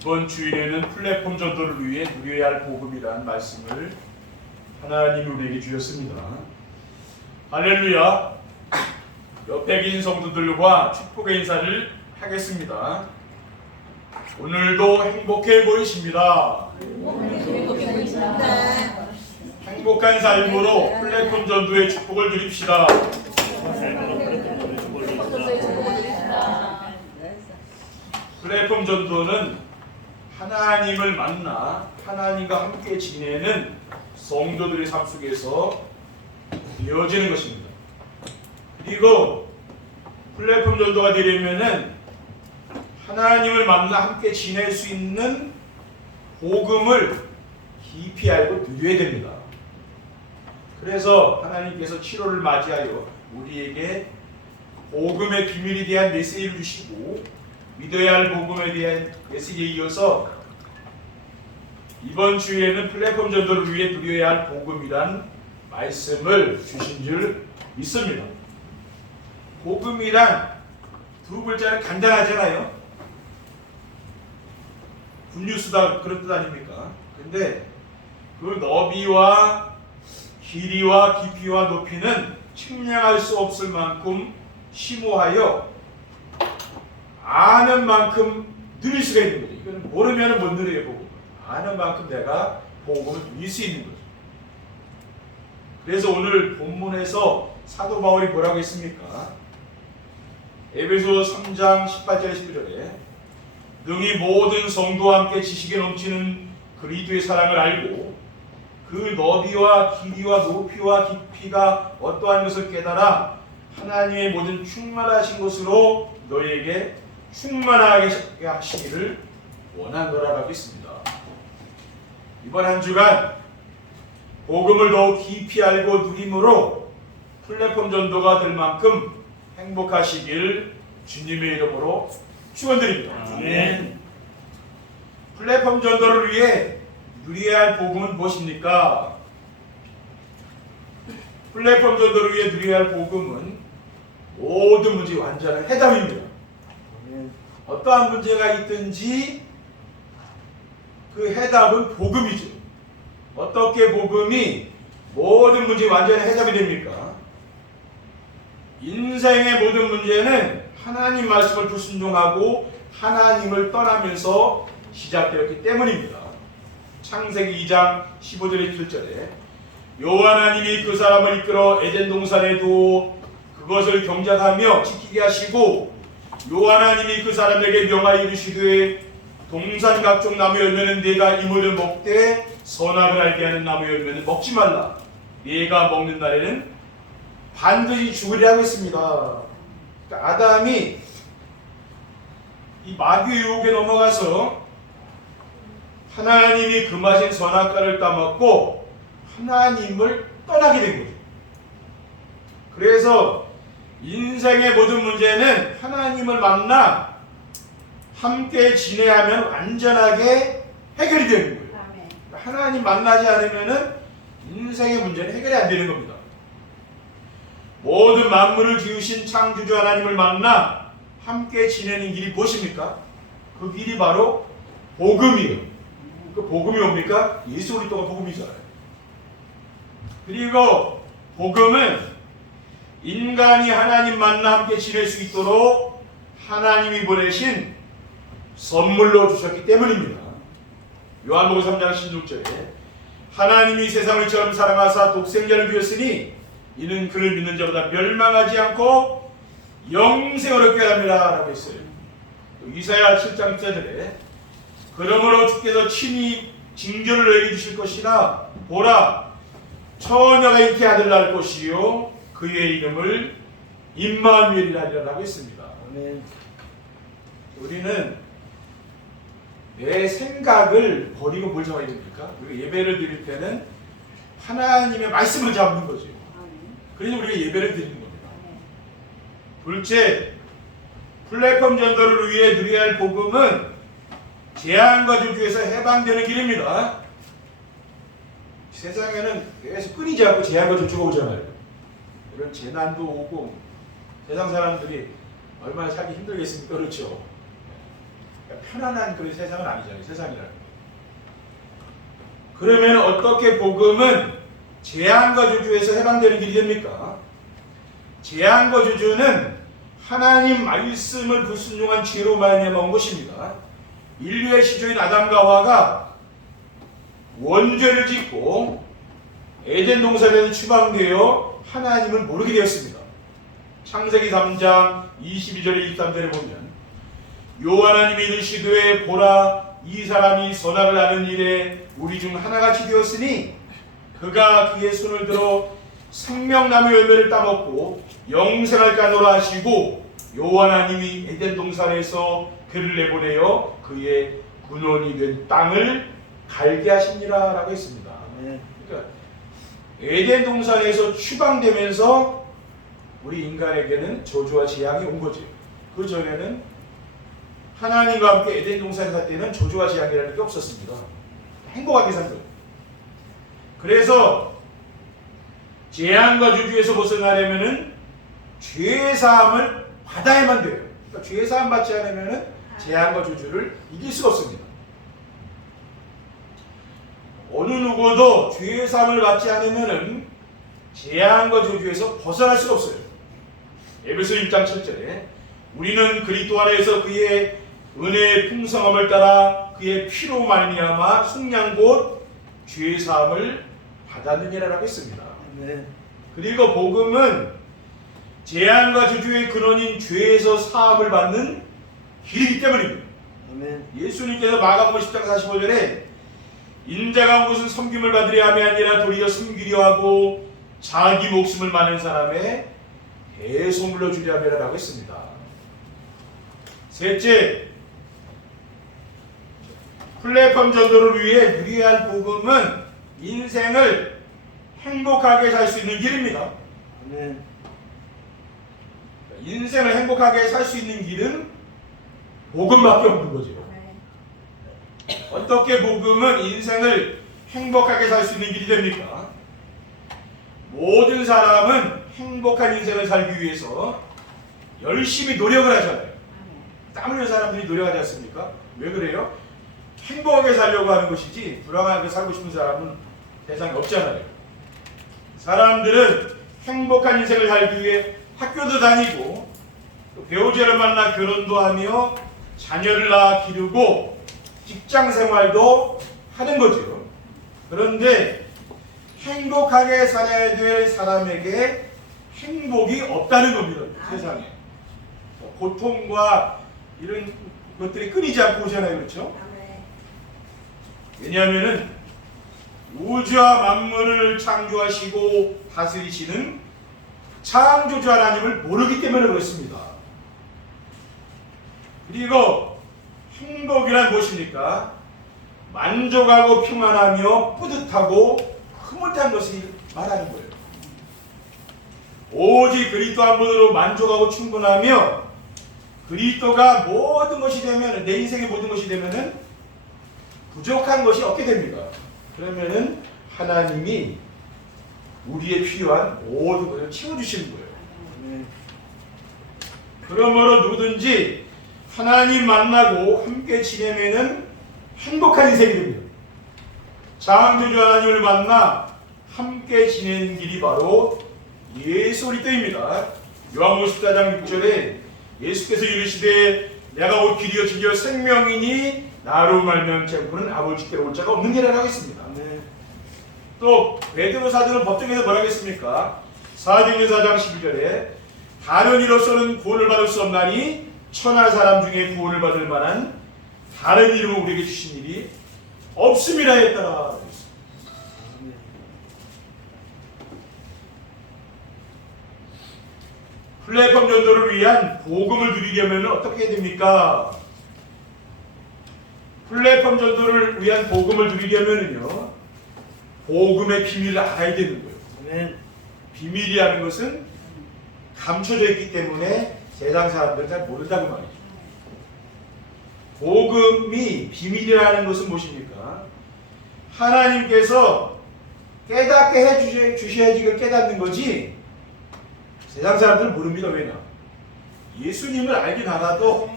이번 주일에는 플랫폼 전도를 위해 누려야 할 복음이라는 말씀을 하나님이 우리에게 주셨습니다. 할렐루야. 옆에 계신 성도들과 축복의 인사를 하겠습니다. 오늘도 행복해 보이십니다. 행복한 삶으로 플랫폼 전도의 축복을 누립시다. 플랫폼 전도는 하나님을 만나 하나님과 함께 지내는 성도들의 삶 속에서 이어지는 것입니다. 그리고 플랫폼 전도가 되려면은 하나님을 만나 함께 지낼 수 있는 복음을 깊이 알고 누려야 됩니다. 그래서 하나님께서 7월을 맞이하여 우리에게 복음의 비밀에 대한 메시지를 주시고 믿어야 할 복음에 대한 메시지에 이어서 이번 주에는 플랫폼 전도를 위해 누려야 할 복음이란 말씀을 주신 줄 믿습니다. 복음이란 두 글자는 간단하잖아요. 굿뉴스다 그런 뜻 아닙니까? 근데 그 너비와 길이와 깊이와 높이는 측량할 수 없을 만큼 심오하여 아는 만큼 누릴 수가 있는 거죠. 이건 모르면 못 누려요. 복음. 아는 만큼 내가 복음을 누릴 수 있는 거죠. 그래서 오늘 본문에서 사도 바울이 뭐라고 했습니까? 에베소 3장 18절 19절에 능히 모든 성도와 함께 지식에 넘치는 그리스도의 사랑을 알고 그 너비와 길이와 높이와 깊이가 어떠한 것을 깨달아 하나님의 모든 충만하신 것으로 너희에게 충만하게 하시기를 원하노라라고 했습니다. 이번 한 주간 복음을 더욱 깊이 알고 누림으로 플랫폼 전도가 될 만큼 행복하시길 주님의 이름으로 축원드립니다. 아멘. 플랫폼 전도를 위해 누려야 할 복음은 무엇입니까? 플랫폼 전도를 위해 누려야 할 복음은 모든 문제의 완전한 해답입니다. 어떠한 문제가 있든지 그 해답은 복음이죠. 어떻게 복음이 모든 문제의 완전한 해답이 됩니까? 인생의 모든 문제는 하나님 말씀을 불순종하고 하나님을 떠나면서 시작되었기 때문입니다. 창세기 2장 15절에 1절에 여호와 하나님이 그 사람을 이끌어 에덴 동산에 두어 그것을 경작하며 지키게 하시고 여호와 하나님이 그 사람에게 명하여 이르시되 동산 각종 나무 열매는 네가 이물을 먹되 선악을 알게 하는 나무 열매는 먹지 말라. 네가 먹는 날에는 반드시 죽으리라고 했습니다. 그러니까 아담이 이 마귀의 유혹에 넘어가서 하나님이 금하신 선악과를 따먹고 하나님을 떠나게 된 거죠. 그래서 인생의 모든 문제는 하나님을 만나 함께 지내야면 완전하게 해결이 되는 거예요. 하나님 만나지 않으면 인생의 문제는 해결이 안 되는 겁니다. 모든 만물을 지으신 창조주 하나님을 만나 함께 지내는 길이 무엇입니까? 그 길이 바로 복음이에요. 그 복음이 뭡니까? 예수 그리스도가 복음이잖아요. 그리고 복음은 인간이 하나님 만나 함께 지낼 수 있도록 하나님이 보내신 선물로 주셨기 때문입니다. 요한복음 3장 16절에 하나님이 세상을 처음 사랑하사 독생자를 주었으니 이는 그를 믿는 자보다 멸망하지 않고 영생을 얻게 합니다 라고 했어요. 이사야 7장 7절에 그러므로 주께서 친히 징조를 너에게 주실 것이나 보라 처녀가 잉태 아들 낳을 것이요 그의 이름을 임마누엘이라고 했습니다. 우리는 내 생각을 버리고 뭘 잡아야 됩니까? 우리가 예배를 드릴 때는 하나님의 말씀을 잡는 거죠. 그래서 우리가 예배를 드리는 겁니다. 둘째, 플랫폼 전도를 위해 누려야 할 복음은 재앙과 저주에서 해방되는 길입니다. 세상에는 계속 끊이지 않고 재앙과 저주가 오잖아요. 이런 재난도 오고 세상 사람들이 얼마나 살기 힘들겠습니까? 그렇죠. 편안한 그런 세상은 아니잖아요. 세상이라는 거. 그러면 어떻게 복음은 재앙과 저주에서 해방되는 길이 됩니까? 재앙과 저주는 하나님 말씀을 불순종한 죄로 말미암아 온 것입니다. 인류의 시조인 아담과 하와가 원죄를 짓고 에덴 동산에서 추방되어 하나님을 모르게 되었습니다. 창세기 3장 22절에 23절에 보면 여호와 하나님이 이르시되 보라 이 사람이 선악을 아는 일에 우리 중 하나같이 되었으니 그가 그의 손을 들어 생명나무 열매를 따먹고 영생할까노라 하시고 여호와 하나님이 에덴 동산에서 그를 내보내어 그의 근원이 된 땅을 갈게 하시니라 라고 했습니다. 그러니까 에덴 동산에서 추방되면서 우리 인간에게는 저주와 재앙이 온 거죠. 그 전에는 하나님과 함께 에덴 동산에 살 때는 저주와 재앙이라는 게 없었습니다. 행복하게 산 거예요. 그래서 재앙과 저주에서 벗어나려면은 죄 사함을 받아야만 돼요. 그러니까 죄 사함 받지 않으면은 재앙과 저주를 이길 수가 없습니다. 어느 누구도 죄 사함을 받지 않으면은 재앙과 저주에서 벗어날 수가 없어요. 에베소 1장 7절에 우리는 그리스도 안에서 그의 은혜의 풍성함을 따라 그의 피로 말미암아 속량 곧 죄 사함을 받았느니라라고 했습니다. 그리고 복음은 재앙과 저주의 근원인 죄에서 사함을 받는 길이기 때문입니다. 예수님께서 마가복음 10장 45절에 인자가 온 것은 섬김을 받으려 함이 아니라 도리어 섬기려 하고 자기 목숨을 많은 사람의 대소물로 주려 함이라고 했습니다. 셋째, 플랫폼 전도를 위해 누려야 할 복음은 인생을 행복하게 살 수 있는 길입니다. 인생을 행복하게 살 수 있는 길은 복음밖에 없는 거죠. 어떻게 복음은 인생을 행복하게 살 수 있는 길이 됩니까? 모든 사람은 행복한 인생을 살기 위해서 열심히 노력을 하잖아요. 땀 흘리는 사람들이 노력하지 않습니까? 왜 그래요? 행복하게 살려고 하는 것이지 불안하게 살고 싶은 사람은 세상에 없잖아요. 사람들은 행복한 인생을 살기 위해 학교도 다니고 또 배우자를 만나 결혼도 하며 자녀를 낳아 기르고 직장 생활도 하는 거죠. 그런데 행복하게 살아야 될 사람에게 행복이 없다는 겁니다. 세상에. 고통과 이런 것들이 끊이지 않고 오잖아요. 그렇죠? 왜냐하면은 우주와 만물을 창조하시고 다스리시는 창조주 하나님을 모르기 때문에 그렇습니다. 그리고 행복이란 무엇입니까? 만족하고 평안하며 뿌듯하고 흐뭇한 것을 말하는 거예요. 오직 그리스도 한 분으로 만족하고 충분하며 그리스도가 모든 것이 되면 내 인생의 모든 것이 되면은 부족한 것이 없게 됩니다. 그러면은 하나님이 우리의 필요한 모든 것을 채워주시는 거예요. 그러므로 누구든지 하나님 만나고 함께 지내면은 행복한 인생이 됩니다. 창조주 하나님을 만나 함께 지내는 길이 바로 예수 그리스도입니다. 요한복음 14장 6절에 예수께서 이르시되 내가 곧 길이요 진리요 생명이니 나로 말미암지 않고는 아버지께로 올 자가 없는 게라고 했습니다. 또 베드로 사도는 법정에서 뭐라고 했습니까? 사도행전 4장 11절에 다른 이로서는 구원을 받을 수 없나니 천하 사람 중에 구원을 받을 만한 다른 이름을 우리에게 주신 일이 없음이라 했더라. 플랫폼 전도를 위한 복음을 누리려면 어떻게 해야 됩니까? 플랫폼 전도를 위한 복음을 누리려면요, 복음의 비밀을 알아야 되는 거예요. 비밀이라는 것은 감춰져 있기 때문에 세상 사람들은 잘 모른다고 말이죠. 복음이 비밀이라는 것은 무엇입니까? 하나님께서 깨닫게 해주셔야지 이걸 깨닫는 거지 세상 사람들은 모릅니다. 왜냐? 예수님을 알긴 알아도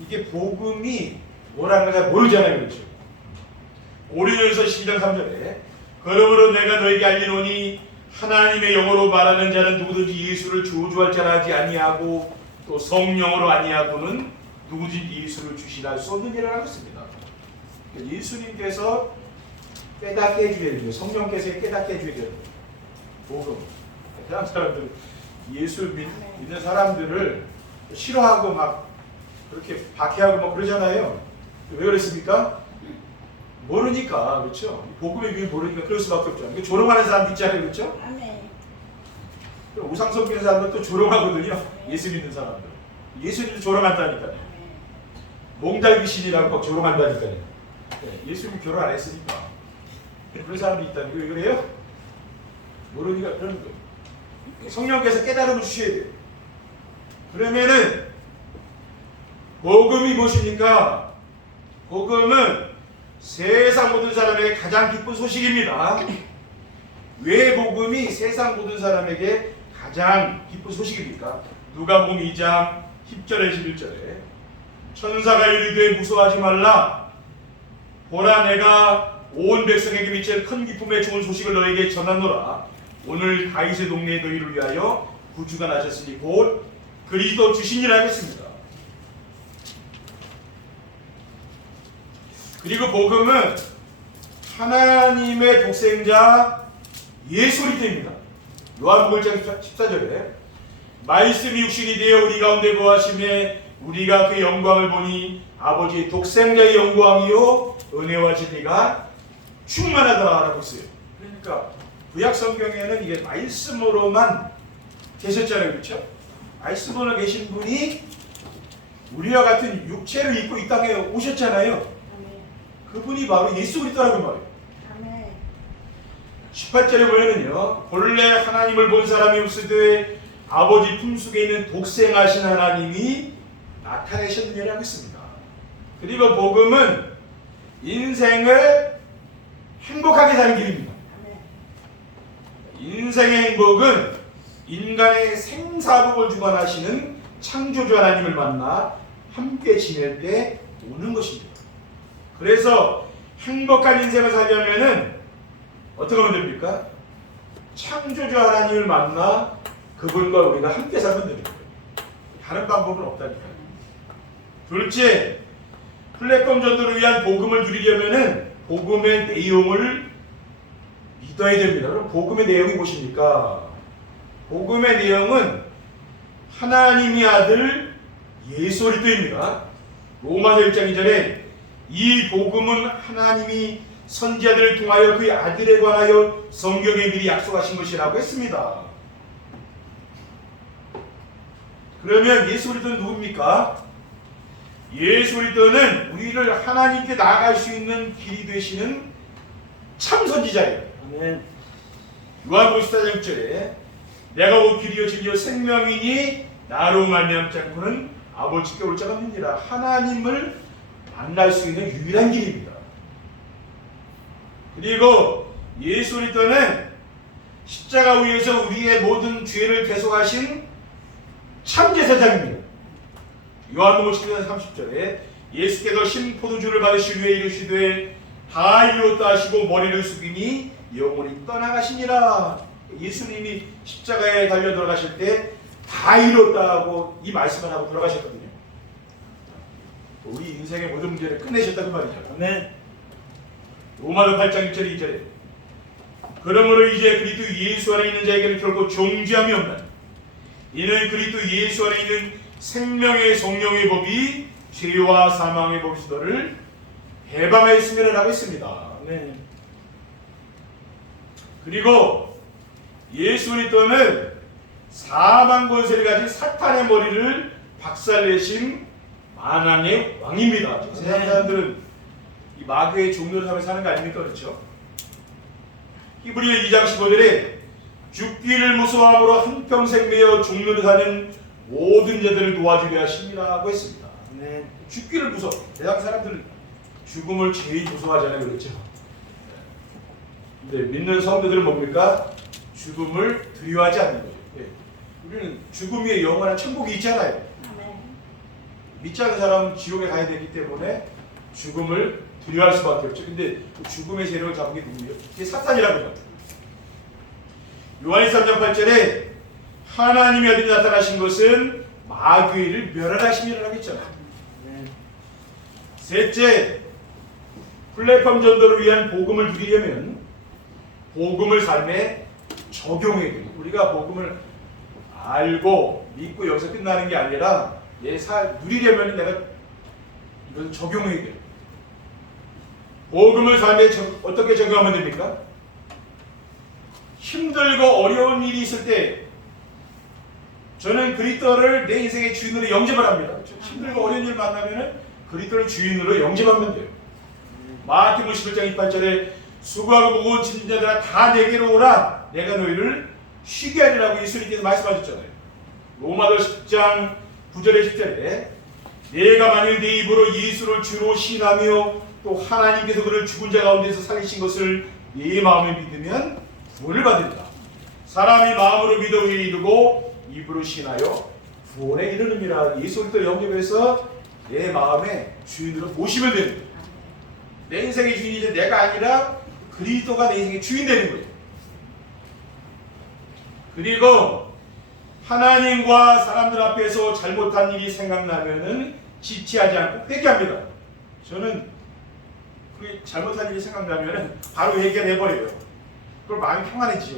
이게 복음이 뭐라는 걸 잘 모르잖아요. 그렇죠? 고린도전서 12장 3절에 그러므로 내가 너에게 알리노니 하나님의 영어로 말하는 자는 누구든지 예수를 저주할 자라 하지 아니하고 또 성령으로 아니하고는 누구든지 예수를 주시라 할 수 없는 일을 하고 있습니다. 예수님께서 깨닫게 해줘야 돼요. 성령께서 깨닫게 해줘야 돼요. 복음. 그런 사람들 예수 믿는 사람들을 싫어하고 막 그렇게 박해하고 막 그러잖아요. 왜 그랬습니까? 모르니까. 그렇죠? 복음의 비밀 모르니까 그럴 수밖에 없죠. 조롱하는 사람도 있잖아요. 그렇죠? 우상 섬기는 사람들도 조롱하거든요. 예수 믿는 사람들. 예수님도 조롱한다니까요. 몽달 귀신이라고 막 조롱한다니까요. 예수님 결혼 안 했으니까. 그런 사람도 있다는 게 왜 그래요? 모르니까 그런 거예요. 성령께서 깨달음을 주셔야 돼요. 그러면은 복음이 무엇입니까? 복음은 세상 모든 사람에게 가장 기쁜 소식입니다. 왜 복음이 세상 모든 사람에게 가장 기쁜 소식입니까? 누가복음 2장 10절에 11절에 천사가 이르되 무서워하지 말라 보라 내가 온 백성에게 미칠 큰 기쁨의 좋은 소식을 너에게 전하노라. 오늘 다윗의 동네에 너희를 위하여 구주가 나셨으니 곧 그리스도 주시니라 하겠습니다. 그리고 복음은 하나님의 독생자 예수 그리스도입니다. 요한복음 1장 14절에 말씀이 육신이 되어 우리 가운데 거하심에 우리가 그의 영광을 보니 아버지의 독생자의 영광이요 은혜와 진리가 충만하다라고 했어요. 그러니까 구약 성경에는 이게 말씀으로만 계셨잖아요. 그렇죠? 말씀으로 계신 분이 우리와 같은 육체를 입고 이 땅에 오셨잖아요. 그분이 바로 예수 그리스도라고 말해요. 18절에 보면은요. 본래 하나님을 본 사람이 없으되 아버지 품속에 있는 독생하신 하나님이 나타내셨느냐고 했습니다. 그리고 복음은 인생을 행복하게 사는 길입니다. 인생의 행복은 인간의 생사복을 주관하시는 창조주 하나님을 만나 함께 지낼 때 오는 것입니다. 그래서 행복한 인생을 살려면은 어떻게 하면 됩니까? 창조주 하나님을 만나 그분과 우리가 함께 살면 됩니다. 다른 방법은 없다니까요. 둘째, 플랫폼 전도를 위한 복음을 누리려면은 복음의 내용을 믿어야 됩니다. 그럼 복음의 내용이 무엇입니까? 복음의 내용은 하나님의 아들 예수 그리스도입니다. 로마서 1장 2절에 이 복음은 하나님이 선지자들을 통하여 그의 아들에 관하여 성경에 미리 약속하신 것이라고 했습니다. 그러면 예수 그리스도는 누굽니까? 예수 그리스도는 우리를 하나님께 나아갈 수 있는 길이 되시는 참 선지자예요. 요한복음 14장 6절에 내가 곧 길이요 진리요 생명이니 나로 말미암지 않고는 아버지께 올 자가 없느니라. 하나님을 만날 수 있는 유일한 길입니다. 그리고 예수 그리스도는 십자가 위에서 우리의 모든 죄를 대속하신 참 제사장입니다. 요한복음 10장 30절에 예수께서 신포도주를 받으실 후에 이르시되 다 이루었다 하시고 머리를 숙이니 영혼이 떠나가시니라. 예수님이 십자가에 달려 들어가실 때 다 이루었다 하고 이 말씀을 하고 돌아가셨거든요. 우리 인생의 모든 문제를 끝내셨다는 말이죠. 네. 로마서 8장 1절 2절에 그러므로 이제 그리스도 예수 안에 있는 자에게는 결코 정죄함이 없나니 이는 그리스도 예수 안에 있는 생명의 성령의 법이 죄와 사망의 법시도를 해방하였음이라 하고 있습니다. 네. 그리고 예수 그리스도는 사망 권세를 가진 사탄의 머리를 박살내신 만왕의 왕입니다. 세상 사람들은 이 마귀의 종노릇 하며 사는 거 아닙니까? 그렇죠? 히브리서 2장 15절에 죽기를 무서워함으로 한평생 매여 종노릇하는 모든 자들을 도와주려 하심이라고 했습니다. 네. 죽기를 무서워. 세상 사람들은 죽음을 제일 무서워하잖아요. 그렇죠? 근데 믿는 성도들은 뭡니까? 죽음을 두려워하지 않는 거예요. 네. 우리는 죽음 위에 영원한 천국이 있잖아요. 믿지 않는 사람은 지옥에 가야 되기 때문에 죽음을 두려워할 수밖에 없죠. 근데 죽음의 세력을 잡은 게 누구예요? 이게 사탄이라고 합니다. 요한일서 3장 8절에 하나님이 어디 나타나신 것은 마귀를 멸하심이라고 했잖아요. 셋째, 플랫폼 전도를 위한 복음을 누리려면 복음을 삶에 적용해야 돼요. 우리가 복음을 알고 믿고 여기서 끝나는 게 아니라 누리려면 내가 이것을 적용해야 돼요. 복음을 삶에 어떻게 적용하면 됩니까? 힘들고 어려운 일이 있을 때 저는 그리스도를 내 인생의 주인으로 영접을 합니다. 힘들고 어려운 일 만나면은 그리스도를 주인으로 영접하면 돼요. 마태복음 11장 28절에 수고하고 무거운 짐진 자들아 다 내게로 오라 내가 너희를 쉬게 하리라고 예수님께서 말씀하셨잖아요. 로마서 10장 9절에 10절에 내가 만일 내 입으로 예수를 주로 시인하며 또 하나님께서 그를 죽은 자 가운데서 살리신 것을 네 마음에 믿으면 구원을 받는다. 사람이 마음으로 믿어 의에 이르고 입으로 시인하여 구원에 이르느니라. 예수 그리스도를 영접해서 내 마음의 주인으로 모시면 됩니다. 내 인생의 주인이 이제 내가 아니라 그리스도가 내 인생의 주인 되는 거예요. 그리고 하나님과 사람들 앞에서 잘못한 일이 생각나면은 지체하지 않고 회개합니다. 저는 그 잘못한 일이 생각나면은 바로 해결해버려요. 그걸 마음이 평안해지죠.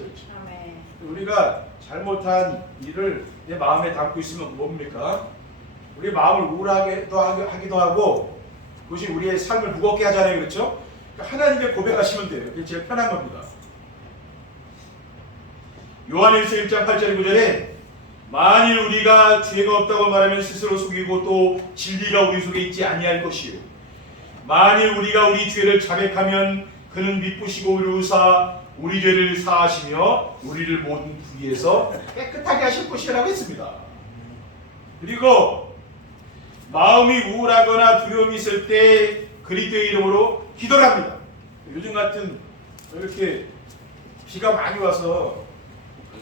우리가 잘못한 일을 내 마음에 담고 있으면 뭡니까? 우리 마음을 우울하기도 하고 그것이 우리의 삶을 무겁게 하잖아요. 그렇죠? 그러니까 하나님께 고백하시면 돼요. 그게 제일 편한 겁니다. 요한일서 1장 8절 9절에 만일 우리가 죄가 없다고 말하면 스스로 속이고 또 진리가 우리 속에 있지 아니할 것이요 만일 우리가 우리 죄를 자백하면 그는 미쁘시고 의로우사 우리 죄를 사하시며 우리를 모든 불의에서 깨끗하게 하실 것이라고 했습니다. 그리고 마음이 우울하거나 두려움이 있을 때 그리스도의 이름으로 기도를 합니다. 요즘 같은 이렇게 비가 많이 와서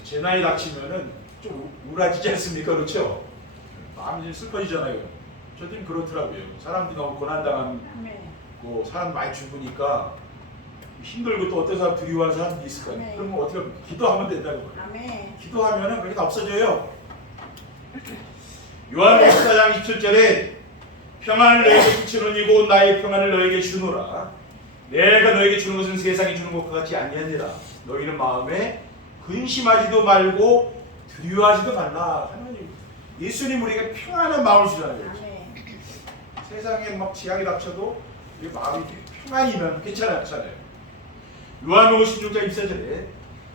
제 나이 닥치면은 좀 우울해지지 않습니까? 그렇죠? 마음이 좀 슬퍼지잖아요. 저도 그렇더라고요. 사람들이 너무 고난당하고 사람 많이 죽으니까 힘들고 또 어떤 사람 두려워하는 사람들이 있을 거예요. 네. 그러면 어떻게 하면 기도하면 된다는 거예요. 아멘. 기도하면은 그게 다 없어져요. 요한복음 14장 27절에 평안을 너에게 주노니고 나의 평안을 너에게 주노라. 내가 너에게 주는 것은 세상이 주는 것과 같지 아니하니라. 너희는 마음에 근심하지도 말고 두려워하지도 말라. 하나님, 예수님 우리에게 평안한 마음을 주잖아요. 아멘. 세상에 막 지향이 닥쳐도 우리 마음이 평안이면 괜찮잖아요. 요한복음 16장 24절에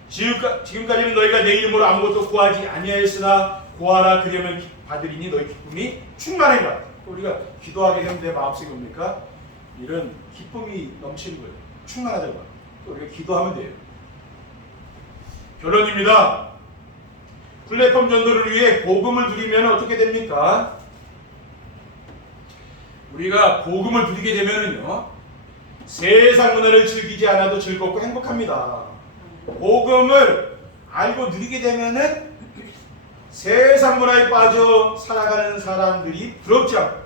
지금까지는 너희가 내 이름으로 아무것도 구하지 아니하였으나 구하라 그러면 받으리니 너희 기쁨이 충만한가. 우리가 기도하게 되면 내 마음속에 뭡니까? 이런 기쁨이 넘치는 거예요. 충만하자고. 우리가 기도하면 돼요. 결론입니다. 플랫폼 전도를 위해 복음을 누리면 어떻게 됩니까? 우리가 복음을 누리게 되면은요 세상 문화를 즐기지 않아도 즐겁고 행복합니다. 복음을 알고 누리게 되면은 세상 문화에 빠져 살아가는 사람들이 부럽지 않고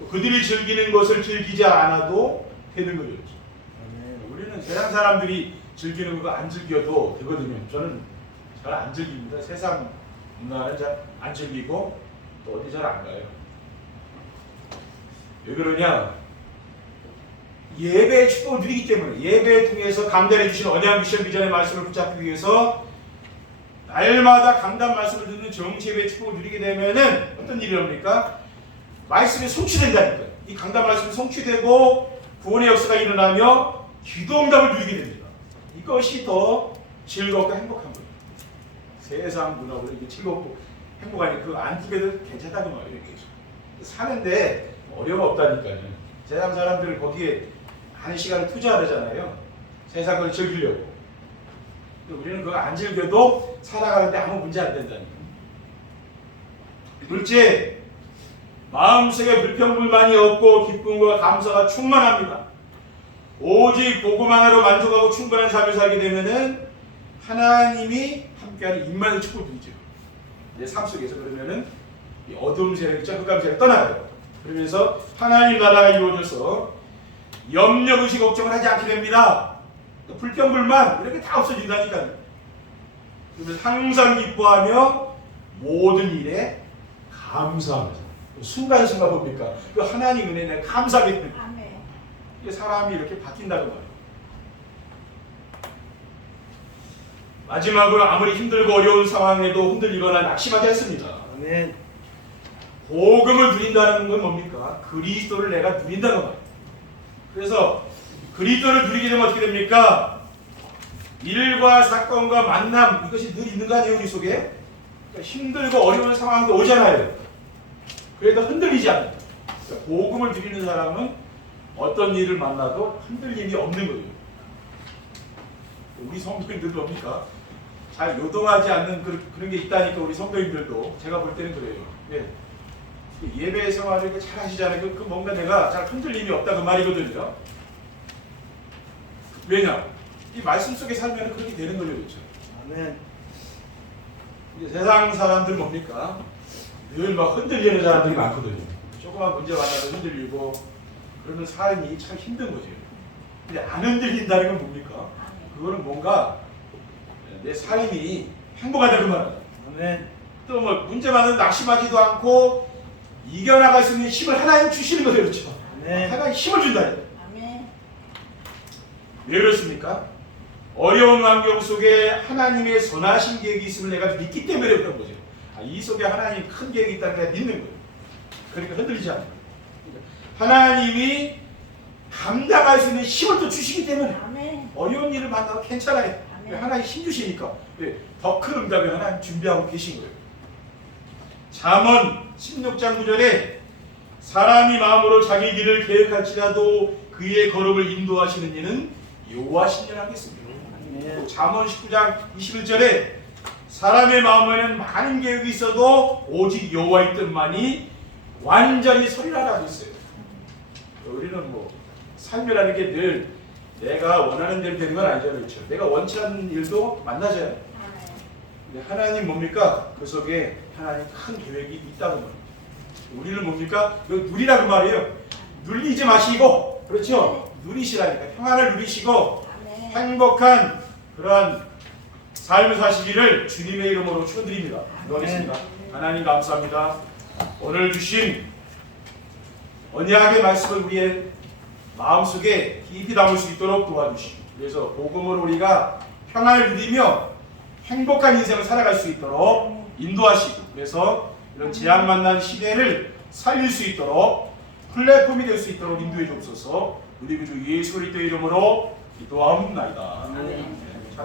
또 그들이 즐기는 것을 즐기지 않아도 되는 거죠. 우리는 세상 사람들이 즐기는 거 안 즐겨도 되거든요. 저는 잘 안 즐깁니다. 세상 문화를 잘 안 즐기고 또 어디 잘 안 가요. 왜 그러냐? 예배의 축복을 누리기 때문에 예배를 통해서 강단해 주신 언약 미션 비전의 말씀을 붙잡기 위해서 날마다 강단 말씀을 듣는 정치 예배의 축복을 누리게 되면은 어떤 일이 일어납니까? 말씀이 성취된다니까요. 이 강단 말씀이 성취되고 구원의 역사가 일어나며 기도응답을 누리게 됩니다. 이것이 더 즐겁고 행복한 거예요. 세상 문화보다 이게 즐겁고 행복하니 그거 안 두게도 괜찮다고 말이에요. 사는데 어려움 없다니까요. 세상 사람들을 거기에 많은 시간을 투자하잖아요. 세상 걸 즐기려고. 우리는 그거 안 즐겨도 살아가는데 아무 문제 안 된다니까요. 둘째, 마음속에 불평불만이 없고 기쁨과 감사가 충만합니다. 오직 복음 하나로 만족하고 충분한 삶을 살게 되면은 하나님이 함께하는 임마누엘 축복을 누리죠. 내 삶 속에서 그러면은 이 어두움 세력, 흑암 세력 떠나요. 그러면서 하나님 나라가 이루어져서 염려, 의식, 걱정을 하지 않게 됩니다. 또 불평, 불만 이렇게 다 없어진다니까요. 그러면서 항상 기뻐하며 모든 일에 감사하면서 순간순간 뭡니까? 그 하나님 은혜에 감사하게 됩니다. 아멘. 사람이 이렇게 바뀐다는 말이에요. 마지막으로 아무리 힘들고 어려운 상황에도 흔들리거나 낙심하지 않습니다. 아멘. 복음을 누린다는 건 뭡니까? 그리스도를 내가 누린다는 말이에요. 그래서 그리스도를 누리게 되면 어떻게 됩니까? 일과 사건과 만남 이것이 늘 있는 거 아니에요, 우리 속에? 그러니까 힘들고 어려운 상황도 오잖아요. 그래도 흔들리지 않는. 그러니까 복음을 누리는 사람은 어떤 일을 만나도 흔들림이 없는 거예요. 우리 성도님들도 뭡니까? 잘 요동하지 않는 그런 게 있다니까 우리 성도님들도 제가 볼 때는 그래요. 예. 예배 생활을 이렇게 잘 하시잖아요. 그 뭔가 내가 잘 흔들림이 없다 그 말이거든요. 왜냐? 이 말씀 속에 살면 그렇게 되는 거죠, 그렇죠? 아멘. 이제 세상 사람들 뭡니까? 늘 막 흔들리는 사람들이 많거든요. 조그만 문제 만나도 흔들리고 그러면 삶이 참 힘든 거죠. 근데 안 흔들린다는 건 뭡니까? 그거는 뭔가 내 삶이 행복하다 그 말이에요. 아멘. 또 뭐 문제 많은 낙심하지도 않고 이겨나갈 수 있는 힘을 하나님 주시는 거예요, 그렇죠? 아멘. 하나님 힘을 준다. 아멘. 왜 그렇습니까? 어려운 환경 속에 하나님의 선하신 계획이 있음을 내가 믿기 때문에 그런 거죠. 이 속에 하나님 큰 계획이 있다는 걸 믿는 거예요. 그러니까 흔들리지 않는 거예요. 하나님이 감당할 수 있는 힘을 또 주시기 때문에 아멘. 어려운 일을 만나도 괜찮아요. 아멘. 하나님 힘 주시니까 더 큰 응답을 하나님 준비하고 계신 거예요. 잠언 16장 9절에 사람이 마음으로 자기 길을 계획할지라도 그의 걸음을 인도하시는 이는 여호와시니라 하겠습니다. 또 잠언 19장 21절에 사람의 마음에는 많은 계획이 있어도 오직 여호와의 뜻만이 완전히 서리라라고 있어요. 우리는 뭐 삶이라는 게 늘 내가 원하는 대로 되는 건 아니죠, 그렇죠? 내가 원치 않는 일도 만나잖아요. 근데 하나님 뭡니까? 그 속에 하나님 큰 계획이 있다는 거예요. 우리는 뭡니까? 이거 누리라는 말이에요. 눌리지 마시고, 그렇죠? 누리시라니까. 평안을 누리시고 아멘. 행복한 그러한 삶을 사시기를 주님의 이름으로 축원드립니다. 기도하겠습니다. 하나님 감사합니다. 오늘 주신 언약의 말씀을 우리의 마음속에 깊이 담을 수 있도록 도와주시고, 그래서 복음을 우리가 평안을 누리며 행복한 인생을 살아갈 수 있도록 인도하시고, 그래서 이런 재앙 만난 시대를 살릴 수 있도록 플랫폼이 될 수 있도록 인도해 주옵소서. 우리 주 예수 그리스도의 이름으로 기도하옵나이다. 아멘.